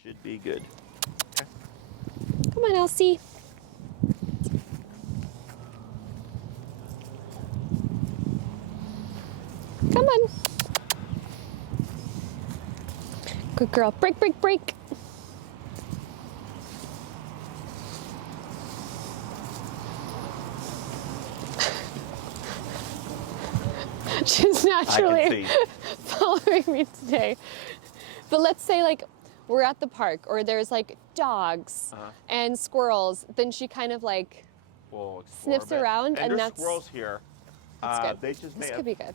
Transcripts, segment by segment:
Should be good. Okay. Come on, Elsie. Come on. Good girl. Break, break, break. She's naturally following me today. But let's say like we're at the park or there's like dogs and squirrels, then she kind of like sniffs around, and there's that's squirrels here. That's good. They just this could be good.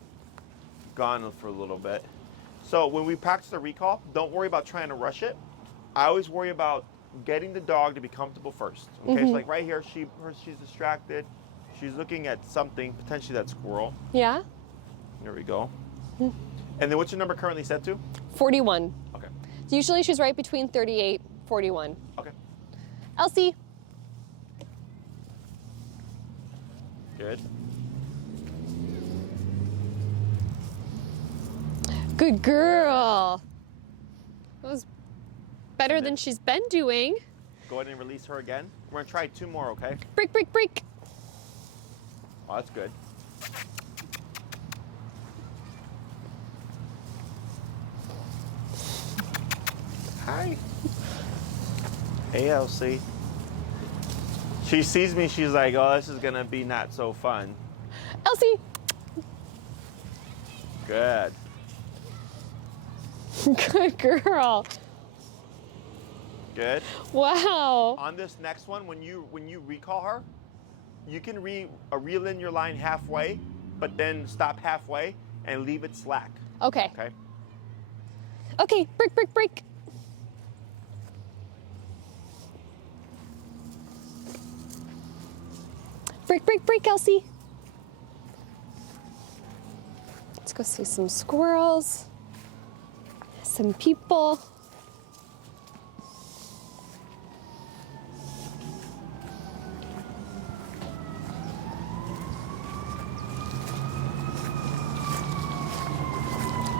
Gone for a little bit. So when we practice the recall, don't worry about trying to rush it. I always worry about getting the dog to be comfortable first. Okay, so like right here, she's distracted. She's looking at something, potentially that squirrel. Yeah. There we go. And then what's your number currently set to? 41. Okay. Usually she's right between 38, 41. Okay. Elsie. Good. Good girl. That was better than she's been doing. Go ahead and release her again. We're gonna try 2 more, okay? Break, break, break. Oh, that's good. Hi. Hey, Elsie. She sees me, she's like, oh, this is gonna be not so fun. Elsie. Good. Good girl. Good. Wow. On this next one, when you recall her, you can reel in your line halfway, but then stop halfway and leave it slack. Okay. Okay. Okay, break, break, break. Break, break, break, Elsie. Let's go see some squirrels, some people.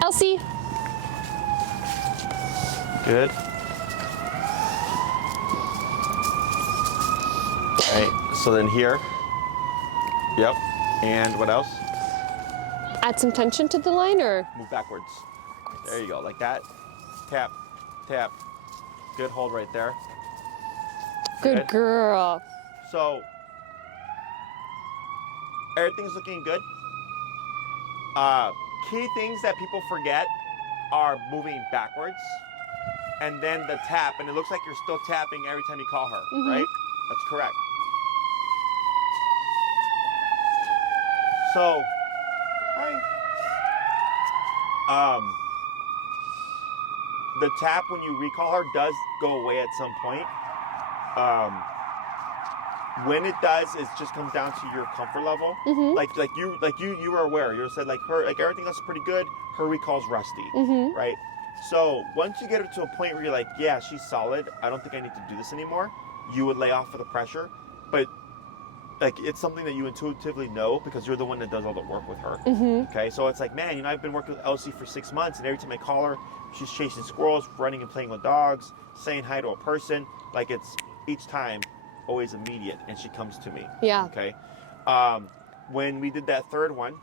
Elsie. Good. All right, so then here. Yep. And what else? Add some tension to the line or? Move backwards. There you go, like that. Tap, tap. Good hold right there. Good girl. So, everything's looking good. Key things that people forget are moving backwards and then the tap, and it looks like you're still tapping every time you call her, right? That's correct. So, hi. The tap when you recall her does go away at some point. When it does, it just comes down to your comfort level. Like you were aware. You said like everything else is pretty good. Her recall's rusty, right? So once you get her to a point where you're like, yeah, she's solid. I don't think I need to do this anymore. You would lay off of the pressure, but like it's something that you intuitively know because you're the one that does all the work with her. Okay, so it's like, man, I've been working with Elsie for 6 months, and every time I call her, she's chasing squirrels, running and playing with dogs, saying hi to a person. Like it's each time always immediate, and she comes to me. Yeah. Okay. When we did that third one,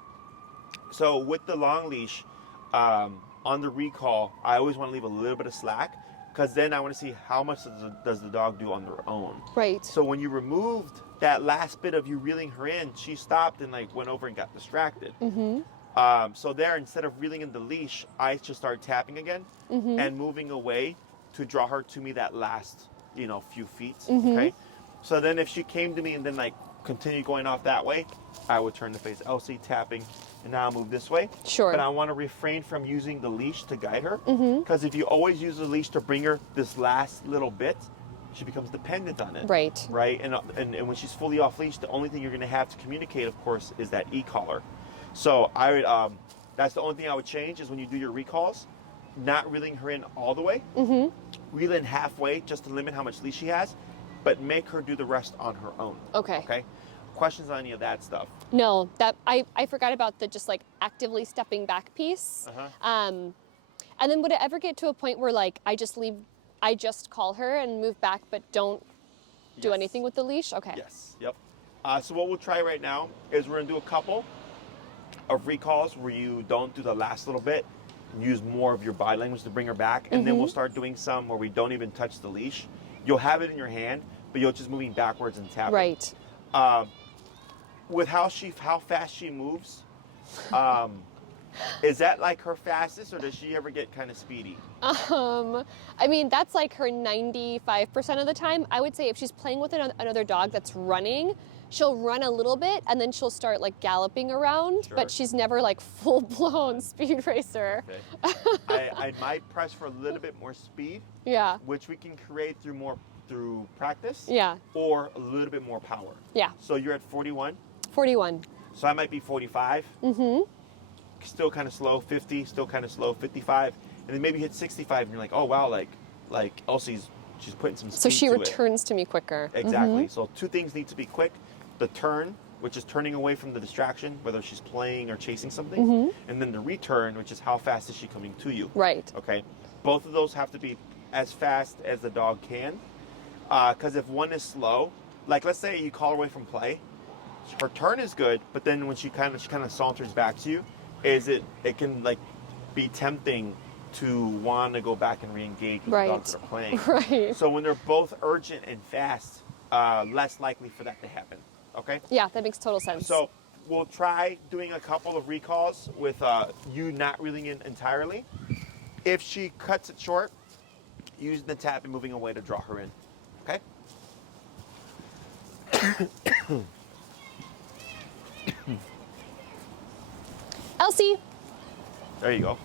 so with the long leash, on the recall, I always want to leave a little bit of slack because then I want to see how much does the dog do on their own. Right. So when you removed that last bit of you reeling her in, she stopped and like went over and got distracted. So there, instead of reeling in the leash, I just started tapping again and moving away to draw her to me that last, few feet. Okay. So then if she came to me and then like continued going off that way, I would turn to face Elsie, tapping, and now I'll move this way. Sure. But I want to refrain from using the leash to guide her, because if you always use the leash to bring her this last little bit, she becomes dependent on it. Right. Right. And when she's fully off leash, the only thing you're going to have to communicate, of course, is that e-collar. So I would, that's the only thing I would change is when you do your recalls, not reeling her in all the way, reel in halfway just to limit how much leash she has, but make her do the rest on her own. Okay. Okay. Questions on any of that stuff? No, that I forgot about the just like actively stepping back piece. And then would it ever get to a point where like I I just call her and move back, but don't do Yes. anything with the leash? Okay. Yes. Yep. So what we'll try right now is we're gonna do a couple of recalls where you don't do the last little bit, use more of your body language to bring her back, and then we'll start doing some where we don't even touch the leash. You'll have it in your hand, but you're just moving backwards and tapping. Right. With how fast she moves, is that like her fastest, or does she ever get kind of speedy? I mean, that's like her 95% of the time. I would say if she's playing with another dog that's running, she'll run a little bit and then she'll start like galloping around, Sure. but she's never like full-blown speed racer. Okay. I might press for a little bit more speed, Yeah. which we can create through practice, Yeah. or a little bit more power. Yeah. So you're at 41, 41. so I might be 45. Still kind of slow, 50, still kind of slow, 55, and then maybe hit 65, and you're like, oh wow, like Elsie's, she's putting some speed So she to returns to me quicker. Exactly. So two things need to be quick: the turn, which is turning away from the distraction, whether she's playing or chasing something, and then the return, which is how fast is she coming to you. Right. Okay. Both of those have to be as fast as the dog can, because if one is slow, like let's say you call her away from play, her turn is good, but then when she kind of saunters back to you, it can like be tempting to want to go back and re-engage with the dogs that are playing. Right. So when they're both urgent and fast, less likely for that to happen. Okay. Yeah, that makes total sense. So we'll try doing a couple of recalls with you not reeling in entirely. If she cuts it short, using the tap and moving away to draw her in. Okay? Elsie. There you go.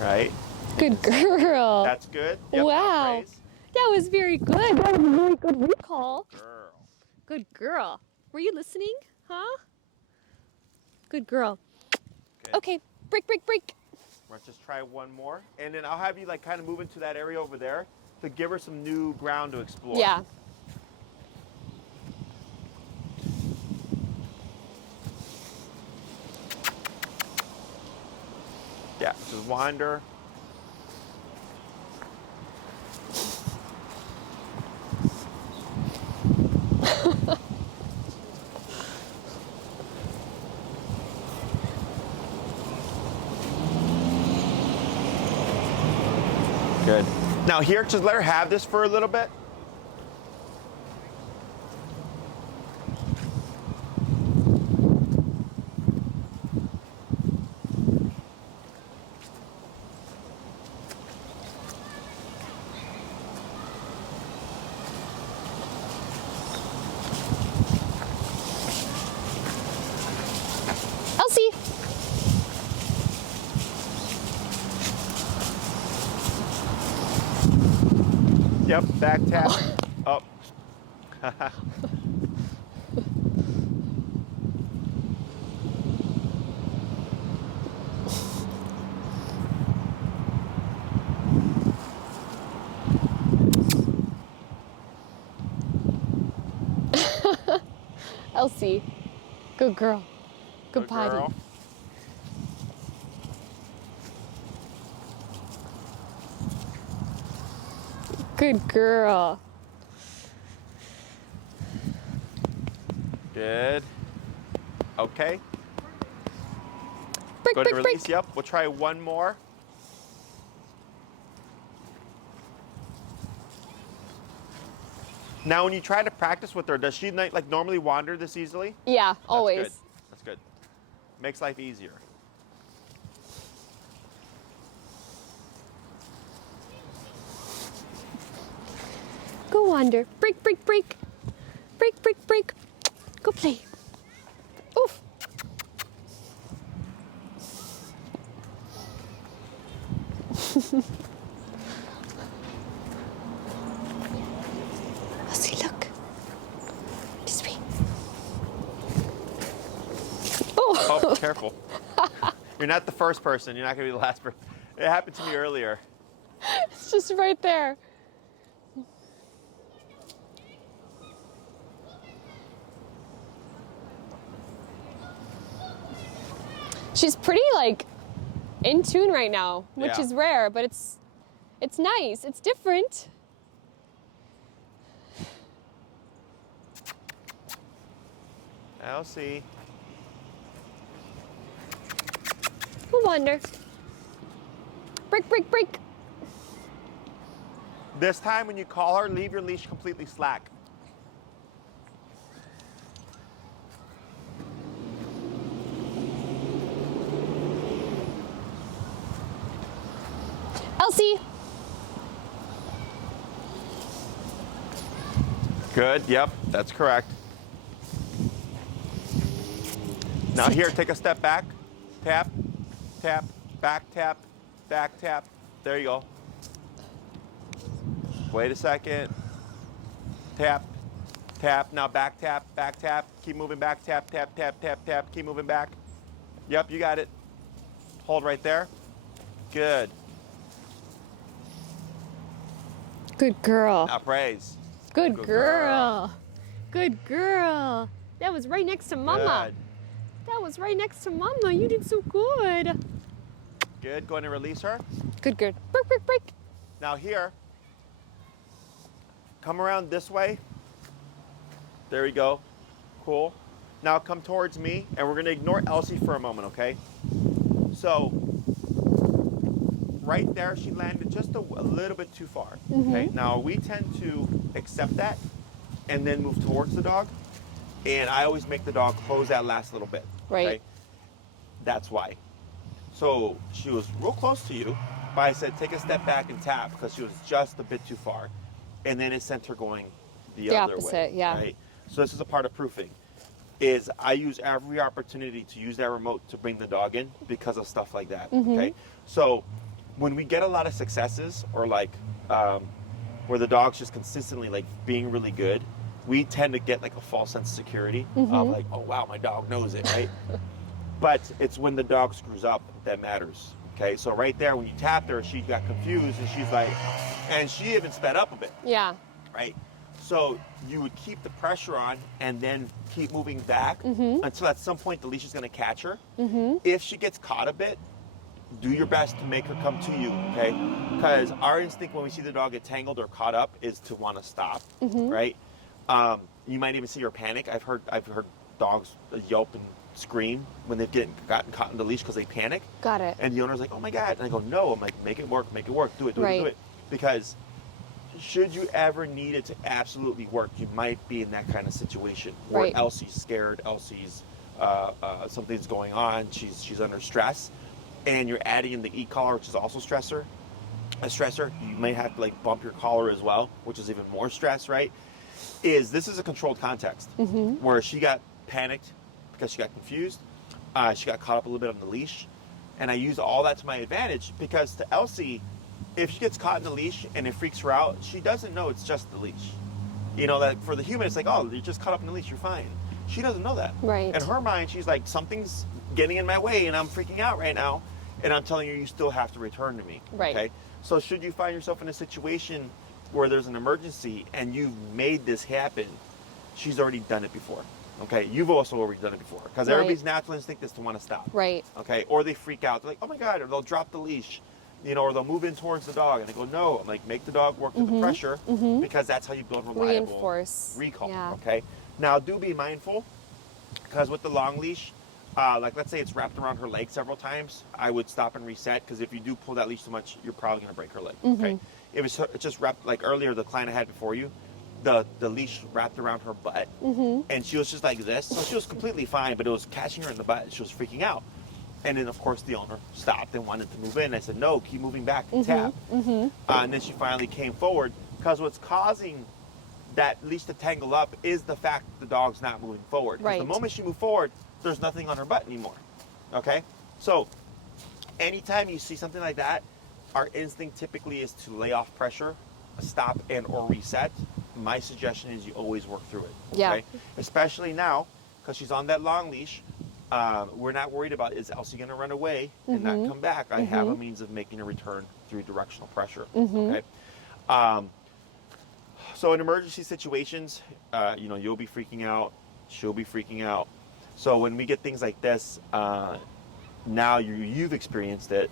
Right. Good girl. That's good. Yep, Wow. praise. That was very good. That was a very good recall. Girl. Good girl. Were you listening? Huh? Good girl. Okay, break, break, break. Let's just try one more. And then I'll have you like kind of move into that area over there to give her some new ground to explore. Yeah. Yeah, just wander. Good. Now here, just let her have this for a little bit. Elsie. Yep, back tap. Up. Elsie. Good girl. Good potty. Girl. Good girl. Good. Okay. Break, Go to break, release. break. Yep. We'll try one more. Now, when you try to practice with her, does she like normally wander this easily? Yeah, always. That's good. That's good. Makes life easier. Go wander. Break, break, break. Break, break, break. Go play. Oof. Elsie, look. This way. Oh. Oh, careful. You're not the first person. You're not going to be the last person. It happened to me earlier. It's just right there. She's pretty like in tune right now, which is rare, but it's nice. It's different. Elsie. Move under. Break, break, break. This time when you call her, leave your leash completely slack. Elsie. Good, yep, that's correct. Now here, take a step back. Tap, tap, back tap, back tap. There you go. Wait a second. Tap, tap. Now back tap, back tap. Keep moving back, tap, tap, tap, tap, tap. Keep moving back. Yep, you got it. Hold right there. Good. Good girl. Now praise. Good girl. Good girl. That was right next to Mama. Good. That was right next to Mama. You did so good. Good. Go ahead and release her. Good, good. Break, break, break. Now here, come around this way. There we go. Cool. Now come towards me, and we're going to ignore Elsie for a moment, okay? So, right there, she landed just a little bit too far, okay? Now, we tend to accept that and then move towards the dog, and I always make the dog close that last little bit, Right. okay? That's why. So, she was real close to you, but I said take a step back and tap because she was just a bit too far, and then it sent her going the other opposite, way, yeah. right? So this is a part of proofing. Is I use every opportunity to use that remote to bring the dog in because of stuff like that. Okay, so when we get a lot of successes or like where the dog's just consistently like being really good, we tend to get like a false sense of security of like, oh wow, my dog knows it, right? But it's when the dog screws up that matters. Okay, so right there when you tapped her, she got confused and she's like, and she even sped up a bit. Yeah. Right? So you would keep the pressure on and then keep moving back until at some point the leash is going to catch her. If she gets caught a bit, do your best to make her come to you, okay? Because our instinct when we see the dog get tangled or caught up is to want to stop, right? You might even see her panic. I've heard dogs yelp and scream when they've gotten caught in the leash because they panic. Got it. And the owner's like, oh my God. And I go, no. I'm like, make it work, do it, do Right. it, do it. Because should you ever need it to absolutely work, you might be in that kind of situation where Right. Elsie's scared, Elsie's something's going on, she's under stress, and you're adding in the e-collar, which is also a stressor. You might have to like bump your collar as well, which is even more stress, right? This is a controlled context where she got panicked because she got confused, she got caught up a little bit on the leash, and I use all that to my advantage because to Elsie, if she gets caught in the leash and it freaks her out, she doesn't know it's just the leash. You know, that for the human, it's like, oh, you're just caught up in the leash, you're fine. She doesn't know that. Right. In her mind, she's like, something's getting in my way and I'm freaking out right now. And I'm telling you, you still have to return to me. Right. Okay. So should you find yourself in a situation where there's an emergency and you've made this happen, she's already done it before. Okay. You've also already done it before. Because Right. everybody's natural instinct is to want to stop. Right. Okay. Or they freak out. They're like, oh my God, or they'll drop the leash. You know, or they'll move in towards the dog and they go, no. I'm like, make the dog work through the pressure because that's how you build reliable Reinforce. recall. Yeah. Okay. Now, do be mindful because with the long leash, like let's say it's wrapped around her leg several times, I would stop and reset because if you do pull that leash too much, you're probably going to break her leg. Okay. If it's just wrapped, like earlier, the client I had before you, the leash wrapped around her butt and she was just like this. So she was completely fine, but it was catching her in the butt. She was freaking out. And then, of course, the owner stopped and wanted to move in. I said, no, keep moving back and tap. And then she finally came forward because what's causing that leash to tangle up is the fact that the dog's not moving forward. 'Cause Right. the moment she moved forward, there's nothing on her butt anymore. Okay? So anytime you see something like that, our instinct typically is to lay off pressure, stop and or reset. My suggestion is you always work through it. Yeah. Okay? Especially now because she's on that long leash. We're not worried about is Elsie going to run away and not come back. I have a means of making a return through directional pressure. Okay. So in emergency situations, you know, you'll be freaking out. She'll be freaking out. So when we get things like this, now you've experienced it.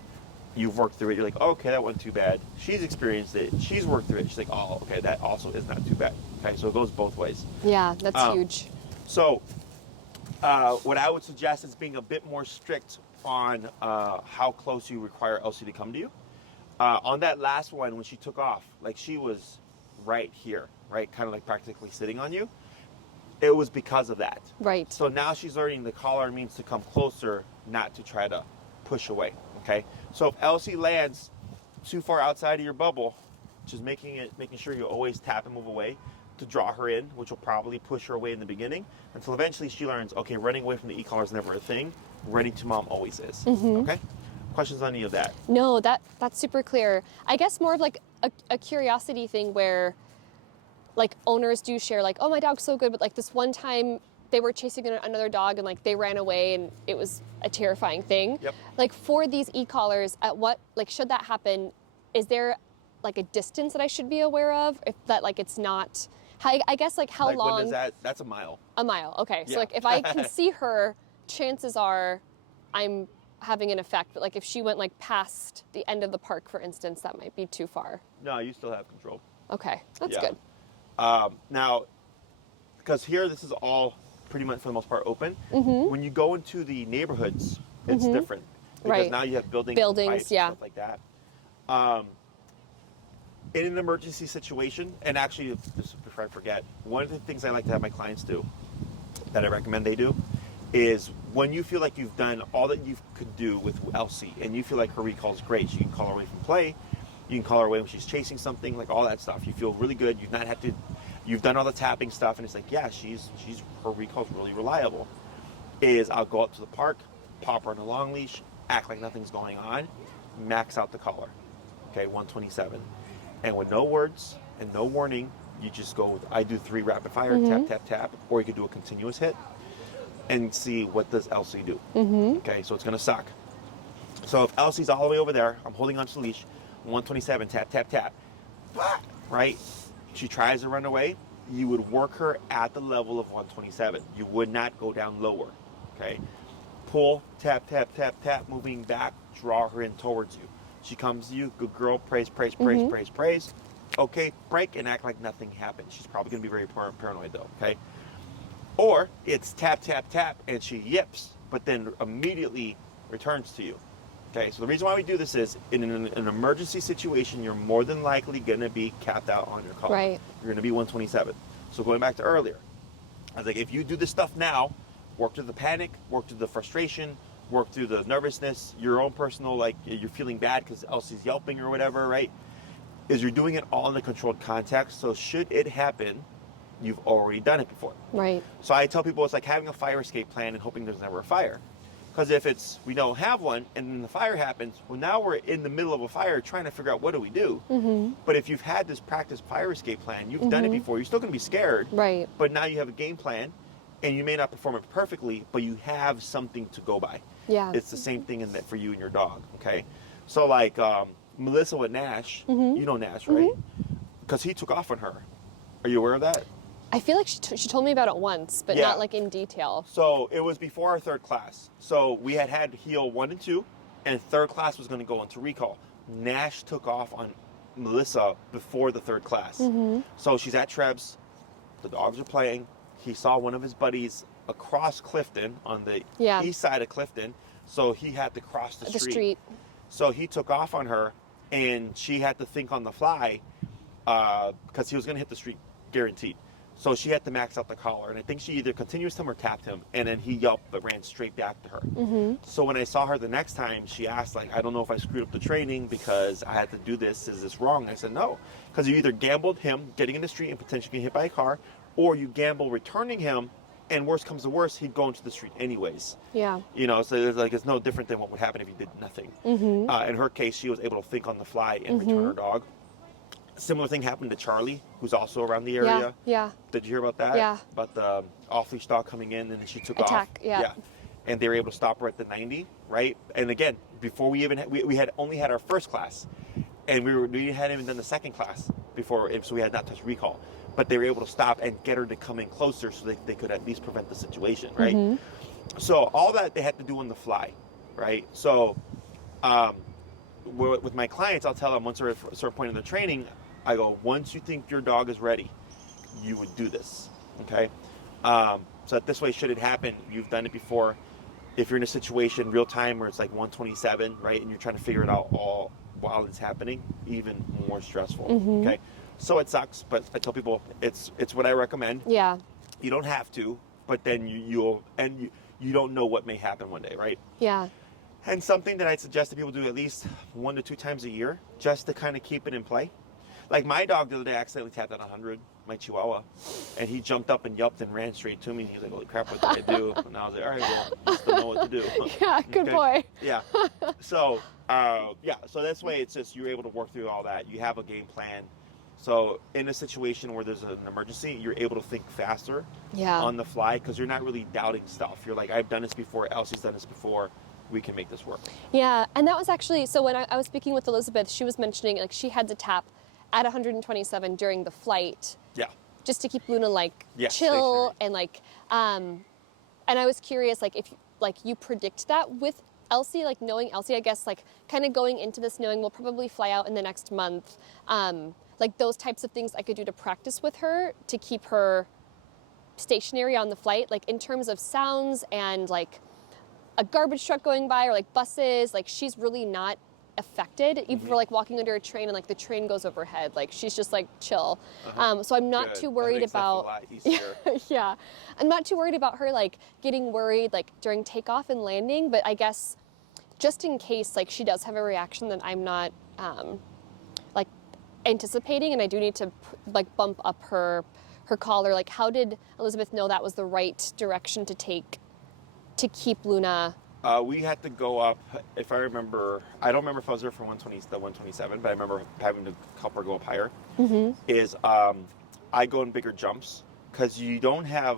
You've worked through it. You're like, oh, okay, that wasn't too bad. She's experienced it. She's worked through it. She's like, oh, okay, that also is not too bad. Okay, so it goes both ways. Yeah, that's huge. So what I would suggest is being a bit more strict on how close you require Elsie to come to you. On that last one, when she took off, like she was right here, right? Kind of like practically sitting on you. It was because of that. Right. So now she's learning the collar means to come closer, not to try to push away. Okay, so if Elsie lands too far outside of your bubble, just making sure you always tap and move away to draw her in, which will probably push her away in the beginning, until eventually she learns, okay, running away from the e-collar is never a thing. Running to mom always is. Okay? Questions on any of that? No, that's super clear. I guess more of like a curiosity thing where like owners do share like, oh, my dog's so good, but like this one time they were chasing another dog and like they ran away and it was a terrifying thing. Yep. Like for these e-collars, at what, like should that happen, is there like a distance that I should be aware of? If that like it's not, I guess like how like long? When is that? That's a mile. A mile, okay. Yeah. So like if I can see her, chances are I'm having an effect. But like if she went like past the end of the park, for instance, that might be too far. No, you still have control. Okay, that's Yeah. good. Now, because here this is all pretty much for the most part open. When you go into the neighborhoods, it's different because Right. now you have buildings, Buildings, yeah. stuff like that. In an emergency situation, and actually, just before I forget, one of the things I like to have my clients do, that I recommend they do, is when you feel like you've done all that you could do with Elsie, and you feel like her recall is great, you can call her away from play, you can call her away when she's chasing something, like all that stuff. You feel really good. You've done all the tapping stuff, and it's like, yeah, her recall's really reliable. I'll go up to the park, pop her on a long leash, act like nothing's going on, max out the collar. Okay, 127. And with no words and no warning, you just go with, I do 3 rapid fire, tap, tap, tap, or you could do a continuous hit and see what does Elsie do. Okay, so it's gonna suck. So if Elsie's all the way over there, I'm holding onto the leash, 127, tap, tap, tap, right? She tries to run away, you would work her at the level of 127. You would not go down lower, okay? Pull, tap, tap, tap, tap, moving back, draw her in towards you. She comes to you, good girl, praise, praise, praise, praise, praise. Okay, break and act like nothing happened. She's probably gonna be very paranoid though, okay? Or it's tap, tap, tap, and she yips, but then immediately returns to you. Okay, so the reason why we do this is in an emergency situation, you're more than likely gonna be capped out on your collar. Right. You're gonna be 127. So going back to earlier, I was like, if you do this stuff now, work through the panic, work through the frustration, work through the nervousness, your own personal, like you're feeling bad because Elsie's yelping or whatever, right? Is you're doing it all in a controlled context. So should it happen, you've already done it before. Right. So I tell people it's like having a fire escape plan and hoping there's never a fire. Because if we don't have one and then the fire happens, well, now we're in the middle of a fire trying to figure out what do we do. But if you've had this practice fire escape plan, you've done it before, you're still going to be scared. Right. But now you have a game plan and you may not perform it perfectly, but you have something to go by. Yeah. It's the same thing for you and your dog, okay? So like Melissa with Nash, you know Nash, right? Because he took off on her. Are you aware of that? I feel like she told me about it once, but Yeah. not like in detail. So it was before our 3rd class. So we had heel 1 and 2, and 3rd class was going to go into recall. Nash took off on Melissa before the 3rd class. So she's at Trebs, the dogs are playing. He saw one of his buddies across Clifton on the east side of Clifton, so he had to cross the street. So he took off on her, and she had to think on the fly because he was going to hit the street, guaranteed. So she had to max out the collar, and I think she either continuous him or tapped him, and then he yelped but ran straight back to her. So when I saw her the next time, she asked, like, I don't know if I screwed up the training because I had to do this. Is this wrong? I said, no, because you either gambled him getting in the street and potentially getting hit by a car, or you gamble returning him, and worst comes to worst, he'd go into the street anyways. Yeah. You know, so it's no different than what would happen if you did nothing. In her case, she was able to think on the fly and return her dog. Similar thing happened to Charlie, who's also around the area. Yeah. Did you hear about that? Yeah. About the off-leash dog coming in and then she took off. Attack, yeah. And they were able to stop her at the 90, right? And again, before we even we had only had our 1st class, and we hadn't even done the 2nd class before, so we had not touched recall. But they were able to stop and get her to come in closer so they could at least prevent the situation, right? So all that they had to do on the fly. right? So with my clients, I'll tell them once they're at a certain point in the training, I go, once you think your dog is ready, you would do this, okay? So that this way, should it happen, you've done it before. If you're in a situation real time where it's like 127, right, and you're trying to figure it out all while it's happening, even more stressful, okay? So it sucks, but I tell people it's what I recommend. Yeah. You don't have to, but then you don't know what may happen one day, right? Yeah. And something that I'd suggest that people do at least 1 to 2 times a year, just to kind of keep it in play. Like my dog the other day accidentally tapped at 100, my Chihuahua, and he jumped up and yelped and ran straight to me. And he was like, "Holy crap, what did I do?" And I was like, "All right, well, you still know what to do." Yeah, good boy. Yeah. So, so this way it's just you're able to work through all that. You have a game plan. So in a situation where there's an emergency, you're able to think faster on the fly because you're not really doubting stuff. You're like, I've done this before. Elsie's done this before. We can make this work. Yeah, and that was actually, so when I was speaking with Elizabeth, she was mentioning like she had to tap at 127 during the flight. Yeah. Just to keep Luna chill and and I was curious if you predict that with Elsie, knowing Elsie, I guess kind of going into this knowing we'll probably fly out in the next month. Those types of things I could do to practice with her to keep her stationary on the flight, in terms of sounds and a garbage truck going by or buses, she's really not affected, even for walking under a train and the train goes overhead, she's just chill. So I'm not too worried about yeah, I'm not too worried about her getting worried during takeoff and landing, but I guess just in case she does have a reaction that I'm not anticipating, and I do need to bump up her collar. How did Elizabeth know that was the right direction to take to keep Luna? We had to go up, if I remember, I don't remember if I was there for 127, but I remember having to help her go up higher, is I go in bigger jumps because you don't have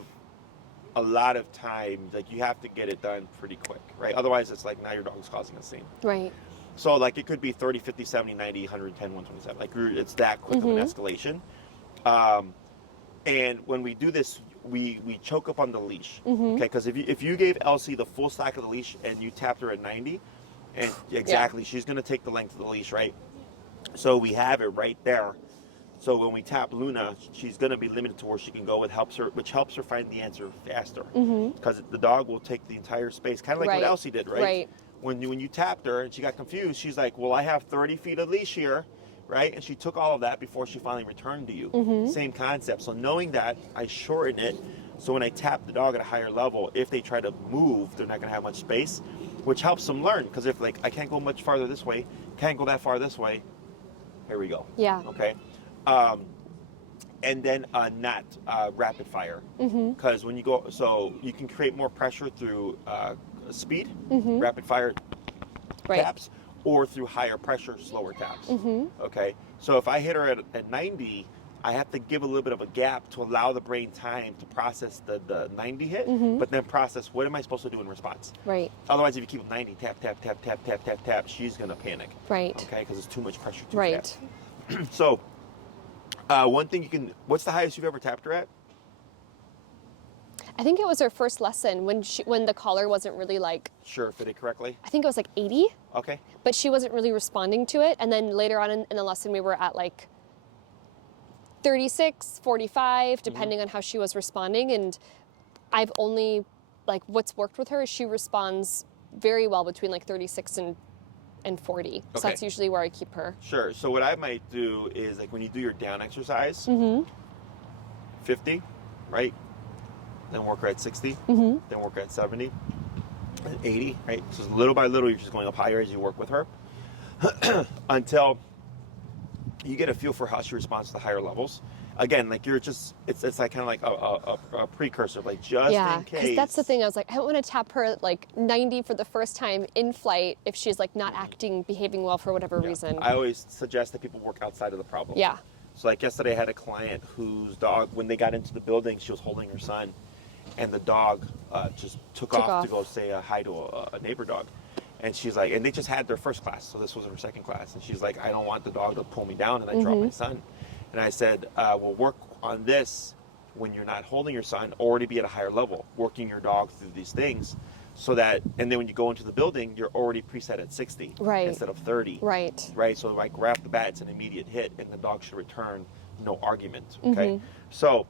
a lot of time. You have to get it done pretty quick, right? Otherwise, it's now your dog's causing a scene. Right. So, it could be 30, 50, 70, 90, 110, 127. It's that quick of an escalation. And when we do this, we choke up on the leash, okay? Because if you gave Elsie the full stack of the leash and you tapped her at 90, and she's going to take the length of the leash, right? So we have it right there. So when we tap Luna, she's going to be limited to where she can go, which helps her find the answer faster. Because the dog will take the entire space, kind of like what Elsie did, right? Right. When you tapped her and she got confused, she's like, well, I have 30 feet of leash here. Right? And she took all of that before she finally returned to you. Same concept. So knowing that, I shorten it. So when I tap the dog at a higher level, if they try to move, they're not going to have much space, which helps them learn. Because if I can't go much farther this way, can't go that far this way, here we go. Yeah. Okay. And then not rapid fire. Because when you go, so you can create more pressure through speed, rapid fire taps, or through higher pressure, slower taps. Okay, so if I hit her at 90, I have to give a little bit of a gap to allow the brain time to process the 90 hit, but then process what am I supposed to do in response. Right. Otherwise, if you keep 90, tap, tap, tap, tap, tap, tap, tap, she's gonna panic. Right. Okay, because it's too much pressure too fast. So, one thing what's the highest you've ever tapped her at? I think it was her first lesson when the collar wasn't really Sure, fitted correctly. I think it was 80. Okay. But she wasn't really responding to it. And then later on in the lesson, we were at 36, 45, depending on how she was responding. And I've only, what's worked with her is she responds very well between 36 and 40. Okay. So that's usually where I keep her. Sure. So what I might do is when you do your down exercise, 50, right? Then work her at 60, then work her at 70, and 80, right? So little by little, you're just going up higher as you work with her until you get a feel for how she responds to the higher levels. Again, you're just, it's kind of like a precursor, just in case. Because that's the thing. I was I don't want to tap her at 90 for the first time in flight if she's not acting, behaving well for whatever reason. I always suggest that people work outside of the problem. Yeah. So yesterday I had a client whose dog, when they got into the building, she was holding her son. And the dog just took off to go say hi to a neighbor dog. And she's and they just had their first class, so this was her second class. And she's I don't want the dog to pull me down and I drop my son. And I said, we'll work on this when you're not holding your son, or to be at a higher level, working your dog through these things So that, and then when you go into the building, you're already preset at 60 Right. instead of 30. Right. Right. So like right off the bat, it's an immediate hit, and the dog should return, no argument. Okay. So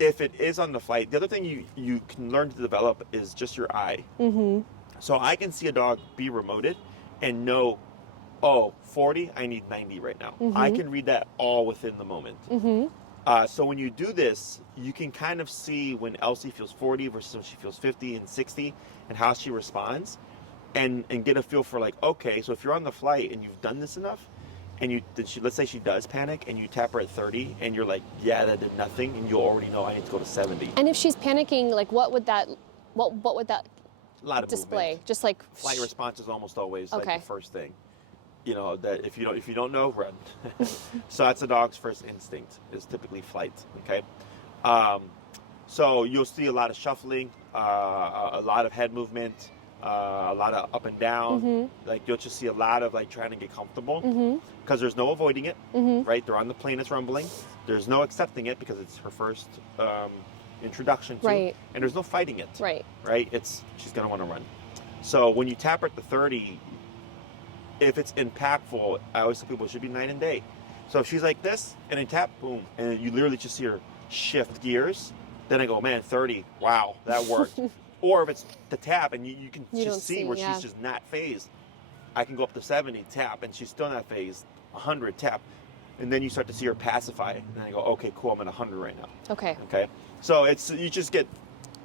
if it is on the flight, the other thing you can learn to develop is just your eye. So I can see a dog be remoted and know, oh, 40, I need 90 right now. I can read that all within the moment. So when you do this, you can kind of see when Elsie feels 40 versus when she feels 50 and 60 and how she responds, and get a feel for like, okay, so if you're on the flight and you've done this enough, and let's say she does panic and you tap her at 30 and you're like, yeah, that did nothing, and you'll already know I need to go to 70. And if she's panicking, like what would that A lot of display? movement. Just like Flight response is almost always like Okay. the first thing. You know, that if you don't know, run. So that's a dog's first instinct, is typically flight. Okay, so you'll see a lot of shuffling, a lot of head movement, a lot of up and down. Like you'll just see a lot of like trying to get comfortable, because there's no avoiding it. Right, they're on the plane, it's rumbling. There's no accepting it because it's her first introduction to it, and there's no fighting it. Right, she's gonna want to run. So when you tap her at the 30. If it's impactful, I always tell people it should be night and day. So if she's like this, and then tap, boom, and you literally just see her shift gears, then I go, man, 30, wow, that worked. Or if it's the tap, and you can just see where she's just not phased, I can go up to 70, tap, and she's still not phased, 100, tap. And then you start to see her pacify, and then I go, okay, cool, I'm at 100 right now. Okay. So you just get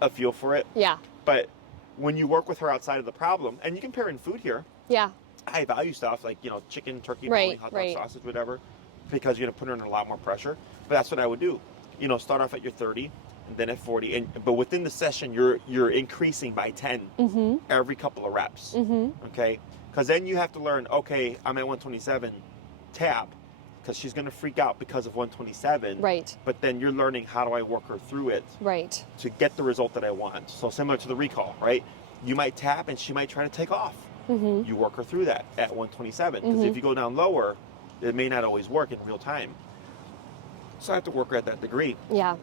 a feel for it. Yeah. But when you work with her outside of the problem, and you can pair in food here. Yeah. High value stuff like, you know, chicken, turkey, bologna, hot dog, sausage, whatever, because you're gonna put her under a lot more pressure. But that's what I would do. You know, start off at your 30, and then at 40, but within the session you're increasing by 10 every couple of reps. Okay, because then you have to learn. Okay, I'm at 127, tap, because she's gonna freak out because of 127. Right. But then you're learning, how do I work her through it? Right. To get the result that I want. So similar to the recall, right? You might tap and she might try to take off. You work her through that at 127, because if you go down lower, it may not always work in real time. So I have to work her at that degree. Yeah.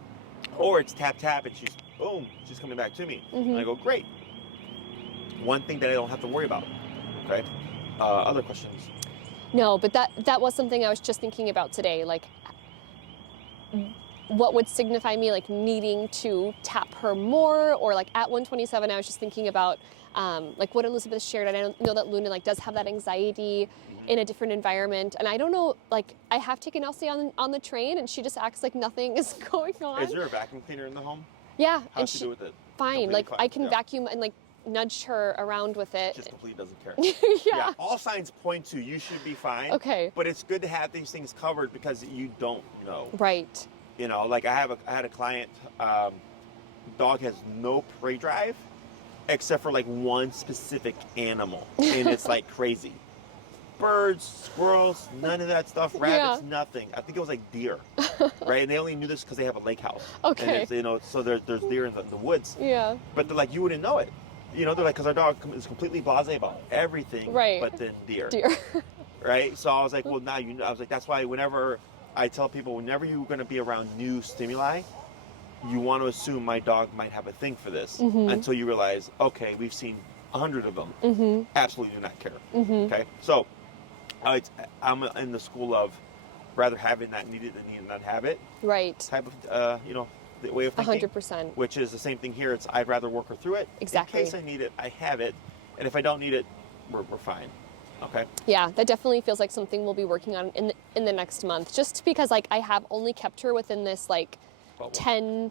Or it's tap, tap, and she's, boom, she's coming back to me. And I go, great. One thing that I don't have to worry about. Okay. Other questions? No, but that was something I was just thinking about today. Like, what would signify me like needing to tap her more, or like at 127, I was just thinking about like what Elizabeth shared, and I know that Luna like does have that anxiety in a different environment, and I don't know, like I have taken Elsie on the train, and she just acts like nothing is going on. Is there a vacuum cleaner in the home? Yeah. How's she do with it? Fine. Like fine. I can vacuum and like nudge her around with it. Just completely doesn't care. Yeah. All signs point to you should be fine. Okay. But it's good to have these things covered because you don't know. Right. You know, like I had a client, dog has no prey drive except for like one specific animal, and it's like crazy. Birds, squirrels, none of that stuff. Rabbits, nothing. I think it was like deer, right? And they only knew this because they have a lake house. Okay. And it's, you know, so there's deer in the woods. Yeah. But they're like, you wouldn't know it. You know, they're like, because our dog is completely blasé about everything, right? But then deer. Right? So I was like, well, now you know. I was like, that's why whenever I tell people, whenever you're going to be around new stimuli, you want to assume my dog might have a thing for this until you realize, okay, we've seen 100 of them. Absolutely do not care. Okay? So I'm in the school of rather having that needed than need not have it. Right. Type of, you know, the way of thinking. 100%. Which is the same thing here. It's I'd rather work her through it. Exactly. In case I need it, I have it. And if I don't need it, we're fine. Okay. Yeah, that definitely feels like something we'll be working on in the next month. Just because like I have only kept her within this like bubble. 10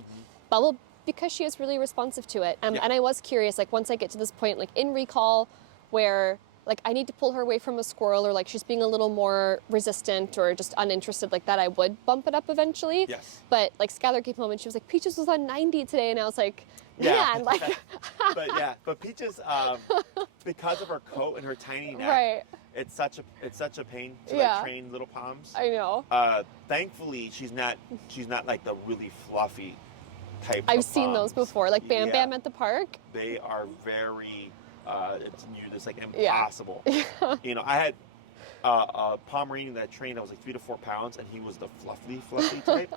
bubble because she is really responsive to it. And I was curious, like once I get to this point, like in recall, where like I need to pull her away from a squirrel, or like she's being a little more resistant or just uninterested like that, I would bump it up eventually. Yes. But like Skylar came home and she was like, Peaches was on 90 today, and I was like, man, like. but Peaches, because of her coat and her tiny neck, right. It's such a pain to like train little palms. I know. Thankfully, she's not like the really fluffy type. I've seen those before, like Bam Bam at the park. They are very. It's like impossible. Yeah. You know, I had a Pomeranian that I trained that was like 3 to 4 pounds, and he was the fluffy type.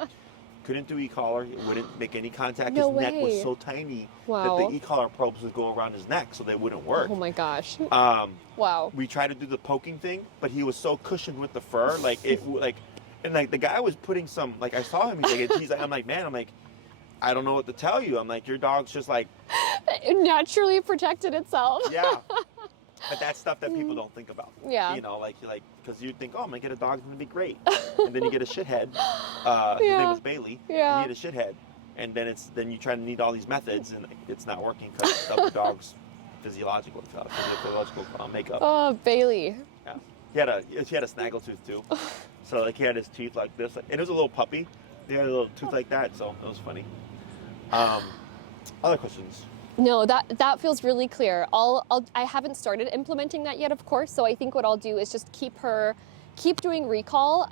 Couldn't do e-collar. It wouldn't make any contact. No his neck was way. so tiny Wow. that the e-collar probes would go around his neck, so they wouldn't work. Oh my gosh. Wow. We tried to do the poking thing, but he was so cushioned with the fur, and the guy was putting some, like I saw him. He's like, I'm like, man, I'm like, I don't know what to tell you. I'm like, your dog's just like it naturally protected itself. Yeah. But that's stuff that people don't think about. Yeah. You know, because you think, oh, I'm going to get a dog, it's going to be great. And then you get a shithead. His name was Bailey. Yeah. And you get a shithead. And then you try to need all these methods, and it's not working because of the dog's physiological makeup. Oh, Bailey. Yeah. He had a snaggletooth, too. So, he had his teeth like this. And it was a little puppy. He had a little tooth like that, so it was funny. Other questions? No, that feels really clear. I haven't started implementing that yet, of course. So I think what I'll do is just keep doing recall,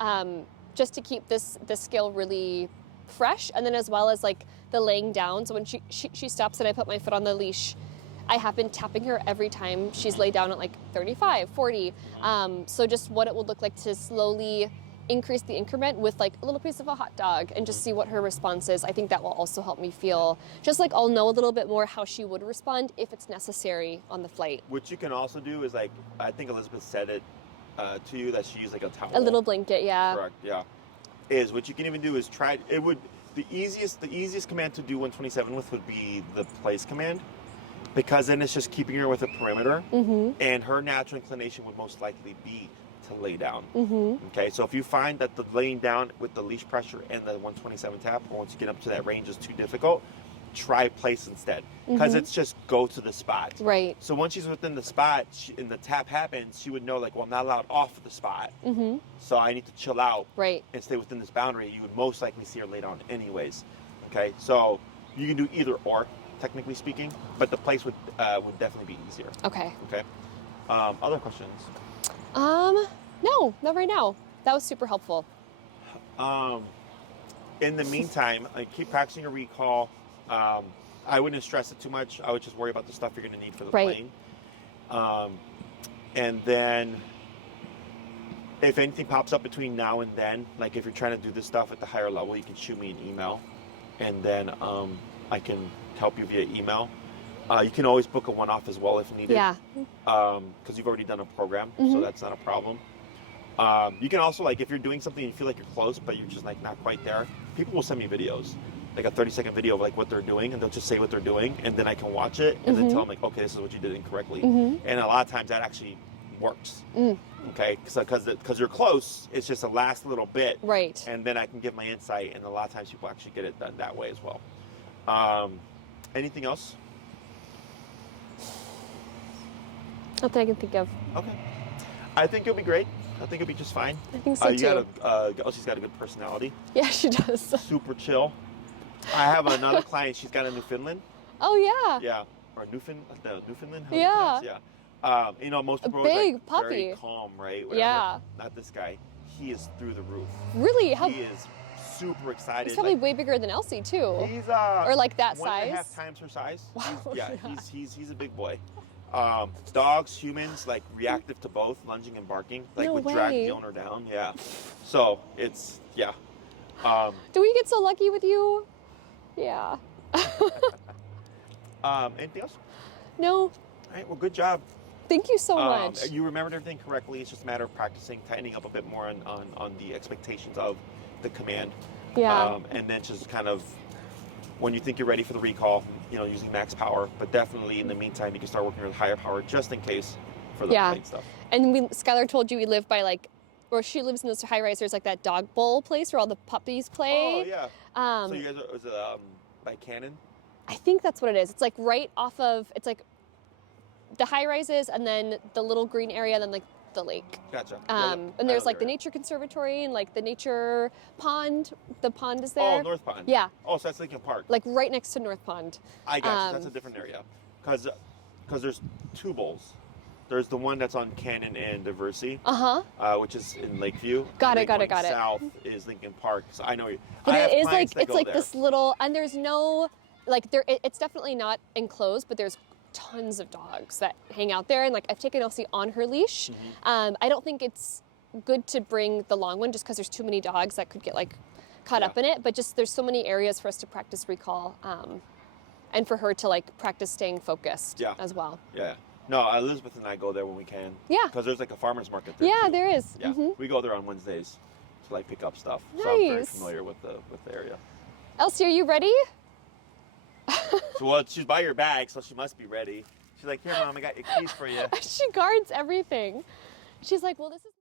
just to keep this skill really fresh, and then as well as the laying down. So when she stops and I put my foot on the leash, I have been tapping her every time she's laid down at 35, 40. So just what it would look like to slowly increase the increment with a little piece of a hot dog and just see what her response is. I think that will also help me feel just I'll know a little bit more how she would respond if it's necessary on the flight. What you can also do is I think Elizabeth said it to you that she used a towel. A little blanket, yeah. Correct, yeah. Is what you can even do is the easiest command to do 127 with would be the place command, because then it's just keeping her with a perimeter, and her natural inclination would most likely be to lay down. Okay, so if you find that the laying down with the leash pressure and the 127 tap, or once you get up to that range, is too difficult, try place instead, because it's just go to the spot. Right. So once she's within the spot and the tap happens, she would know well, I'm not allowed off of the spot, so I need to chill out and stay within this boundary. You would most likely see her lay down anyways. Okay, so you can do either or, technically speaking, but the place would definitely be easier. Okay. Okay. Other questions? No, not right now. That was super helpful. In the meantime, keep practicing your recall. I wouldn't stress it too much. I would just worry about the stuff you're going to need for the plane. And then if anything pops up between now and then, if you're trying to do this stuff at the higher level, you can shoot me an email, and then I can help you via email. You can always book a one-off as well if needed. Yeah. Because you've already done a program, so that's not a problem. You can also, if you're doing something and you feel like you're close, but you're just, not quite there, people will send me videos, a 30-second video of, what they're doing, and they'll just say what they're doing, and then I can watch it, and then tell them, okay, this is what you did incorrectly. And a lot of times that actually works. Okay? Because you're close, it's just a last little bit. Right. And then I can give my insight, and a lot of times people actually get it done that way as well. Anything else? Nothing I can think of. Okay. I think you'll be great. I think you'll be just fine. I think so too. Elsie's got a good personality. Yeah, she does. Super chill. I have another client. She's got a Newfoundland. Oh yeah. Yeah, or Newfoundland. Yeah. Yeah. Most people big are puppy. very calm, right? Whatever. Yeah. Not this guy. He is through the roof. Really? He is super excited. He's probably way bigger than Elsie too. He's or that size. 1.5 times her size. Wow. He's a big boy. Dogs, humans, reactive to both, lunging and barking, would drag the owner down. Yeah. So it's do we get so lucky with you? Yeah. Anything else? No. All right. Well, good job. Thank you so much. You remembered everything correctly. It's just a matter of practicing, tightening up a bit more on the expectations of the command. Yeah. And then just kind of, when you think you're ready for the recall, using max power. But definitely in the meantime, you can start working with higher power just in case for the plane stuff. And Skylar told you we live by or she lives in those high rise. There's that dog bowl place where all the puppies play. Oh yeah. So you guys is it by Cannon? I think that's what it is. It's right off of. It's the high rises and then the little green area and then the lake. Gotcha. And there's the nature conservatory and the nature pond. The pond is there. Oh, North Pond. Yeah. Oh, so that's Lincoln Park. Right next to North Pond. I got you. That's a different area. Because there's two bowls. There's the one that's on Cannon and Diversity, which is in Lakeview. Got it. South is Lincoln Park. So I know you. But it is it's there. This little, and there's no it's definitely not enclosed, but there's tons of dogs that hang out there, and I've taken Elsie on her leash. I don't think it's good to bring the long one just because there's too many dogs that could get caught up in it, but just there's so many areas for us to practice recall, and for her to like practice staying focused as well. Yeah. No, Elizabeth and I go there when we can. Yeah. Because there's like a farmer's market there. Yeah, too. there is. Yeah. We go there on Wednesdays to like pick up stuff. Nice. So I'm very familiar with the area. Elsie, are you ready? So well, she's by your bag, so she must be ready. She's like, here, Mom, I got your keys for you. She guards everything. She's like, well, this is